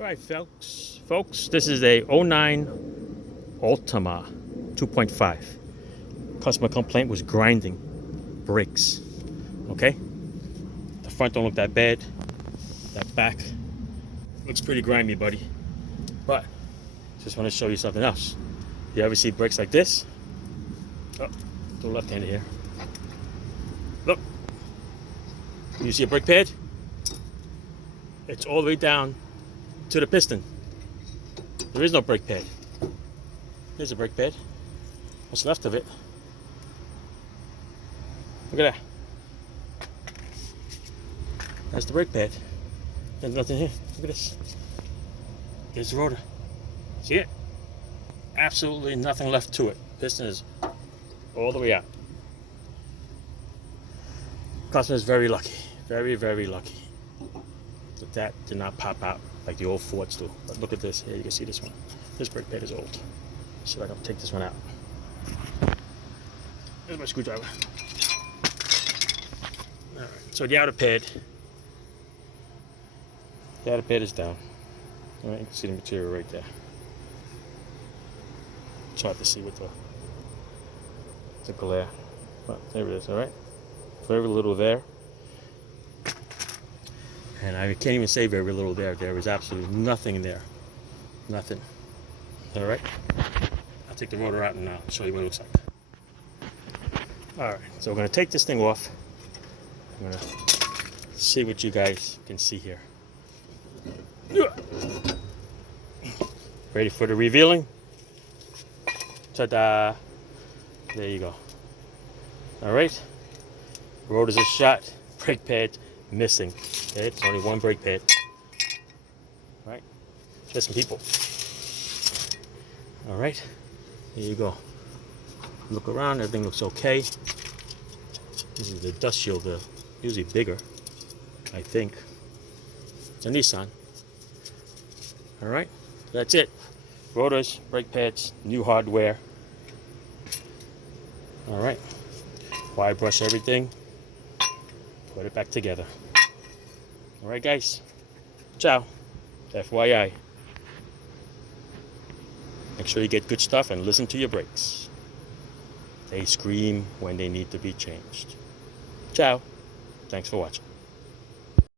Alright folks, this is a '09 Altima 2.5. Customer complaint was grinding brakes. Okay? The front don't look that bad. That back looks pretty grimy, buddy. But just want to show you something else. You ever see brakes like this? Oh, the left-handed here. Look. You see a brake pad? It's all the way down to the piston. There is no brake pad. Here's a brake pad. What's left of it? Look at that. That's the brake pad. There's nothing here. Look at this. Here's the rotor. See it? Absolutely nothing left to it. Piston is all the way out. Customer is very lucky. Very, very lucky. That did not pop out like the old Fords do. But look at this. Here, you can see this one. This brake pad is old. See if I can take this one out. There's my screwdriver. Alright, so the outer pad. The outer pad is down. Alright, you can see the material right there. It's hard to see with the glare. But there it is, alright? Very little there. And I can't even say very little there. There is absolutely nothing there. Nothing. Alright? I'll take the rotor out and show you what it looks like. Alright, so we're going to take this thing off. I'm going to see what you guys can see here. Ready for the revealing? Ta-da! There you go. Alright? Rotors are shot. Brake pad missing. Okay, it's only one brake pad. Right? There's some people. Alright, here you go. Look around, everything looks okay. This is the dust shield, they're usually bigger, I think. It's a Nissan. Alright, that's it. Rotors, brake pads, new hardware. Alright, wire brush everything. Put it back together. Alright guys, ciao, FYI. Make sure you get good stuff and listen to your brakes. They scream when they need to be changed. Ciao, thanks for watching.